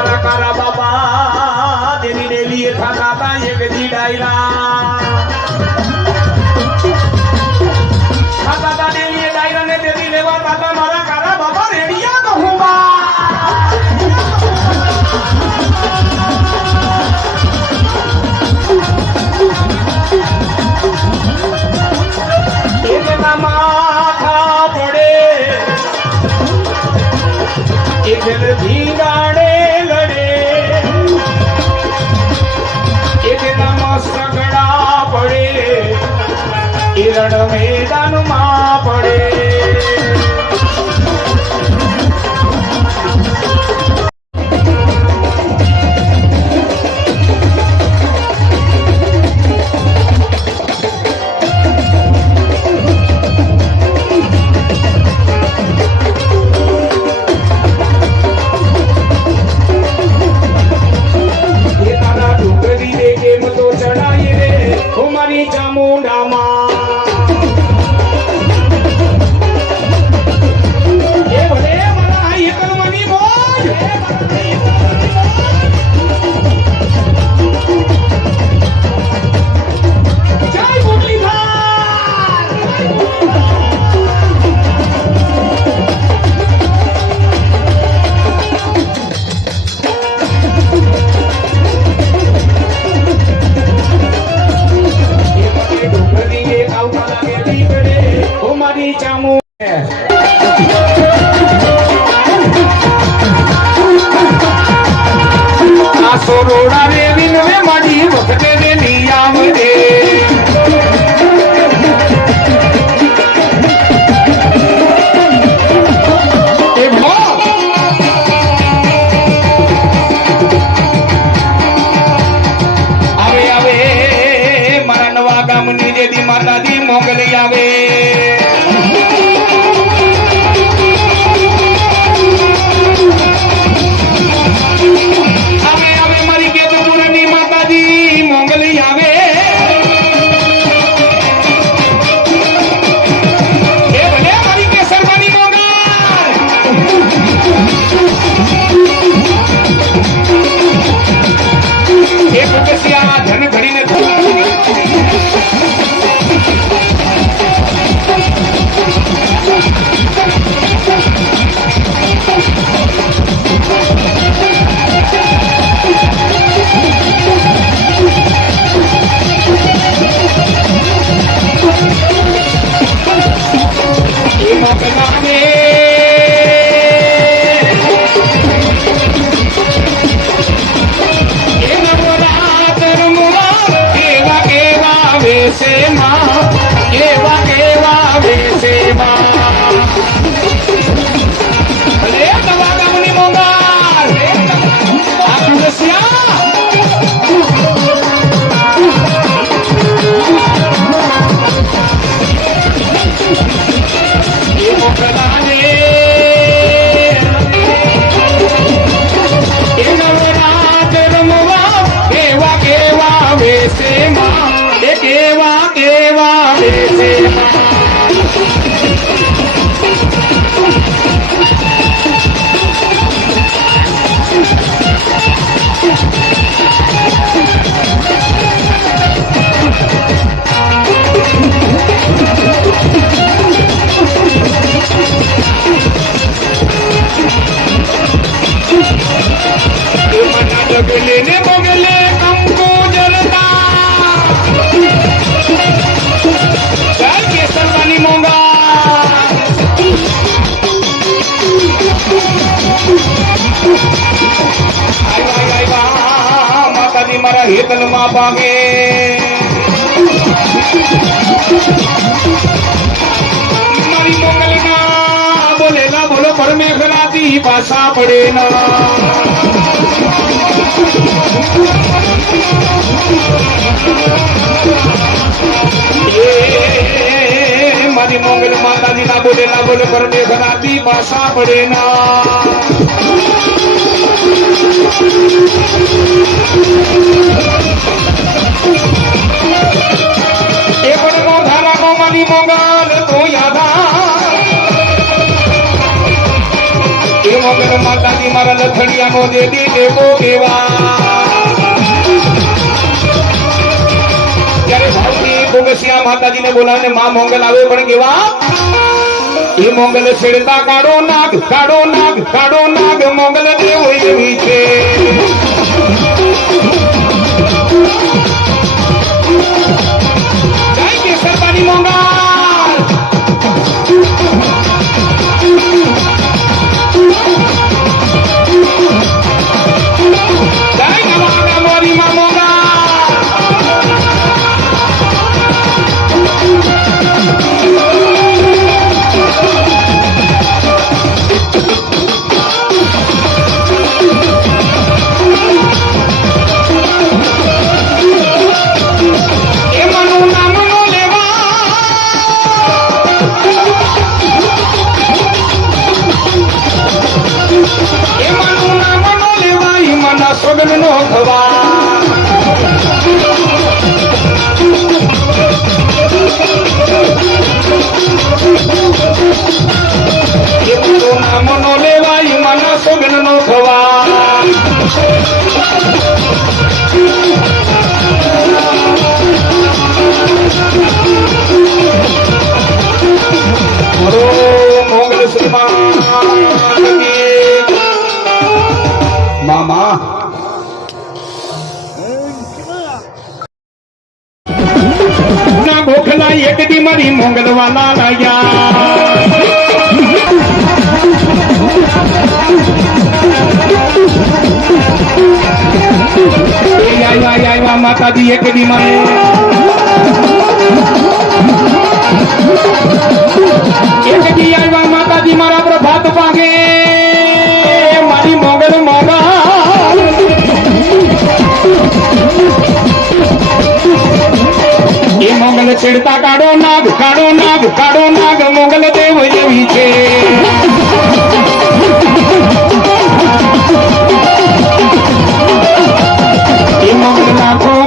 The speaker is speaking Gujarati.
কারা কারা বাবা দেরি দেলিয়ে থাকা তাই এগেছি ডাইরা माथा पड़े इधर भी गाड़े சரணமே আসর ওড়াবে મારી મોકલના, બોલેલા બોલો પરમેખલાથી ભાષા પડે ના મારી મોગલ માતાજી ના બોલે ના બોલે પરમે ઘરાતી ભાષા પડે ના Thank you. ની મોગાલ તું યાદા એ મગર માતાજી મારા લથડિયા નો દેદી ત્યારે ભાવથી ભોગસિયા માતાજીને બોલાવીને મા મોંગલ આવે પણ કેવા? એ મોંગલ છેડતા કાઢો નાગ કાઢો નાગ કાઢો નાગ મોંગલ દેવ એવી છે એક દી મારી મોગલવાલા લાગ્યા એ આયા આયા માતાજી એક દી મારે છેડતા કાઢો નાગ કાઢો નાગ કાઢો નાગ મોગલ દેવ જેવી છે. મોગલ નાખો